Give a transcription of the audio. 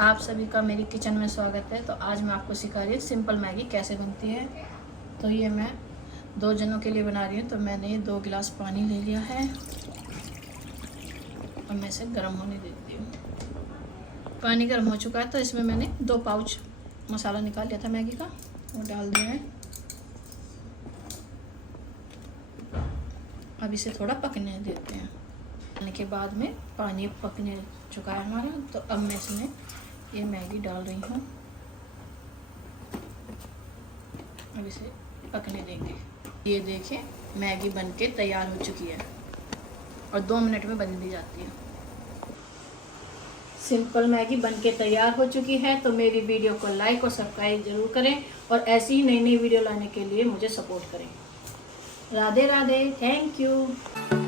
आप सभी का मेरी किचन में स्वागत है। तो आज मैं आपको सिखा रही हूँ सिंपल मैगी कैसे बनती है। तो ये मैं 2 जनों के लिए बना रही हूँ। तो मैंने 2 गिलास पानी ले लिया है और मैं इसे गर्म होने देती हूँ। पानी गर्म हो चुका है तो इसमें मैंने 2 पाउच मसाला निकाल लिया था मैगी का, वो डाल दिया है। अब इसे थोड़ा पकने देते हैं। पकने के बाद में पानी पकने चुका है हमारा, तो अब मैं इसमें ये मैगी डाल रही हूँ। अब इसे पकने देंगे। ये देखिए मैगी बनके तैयार हो चुकी है और 2 मिनट में बन भी जाती है। सिंपल मैगी बनके तैयार हो चुकी है। तो मेरी वीडियो को लाइक और सब्सक्राइब जरूर करें और ऐसी ही नई नई वीडियो लाने के लिए मुझे सपोर्ट करें। Radhe Radhe, thank you.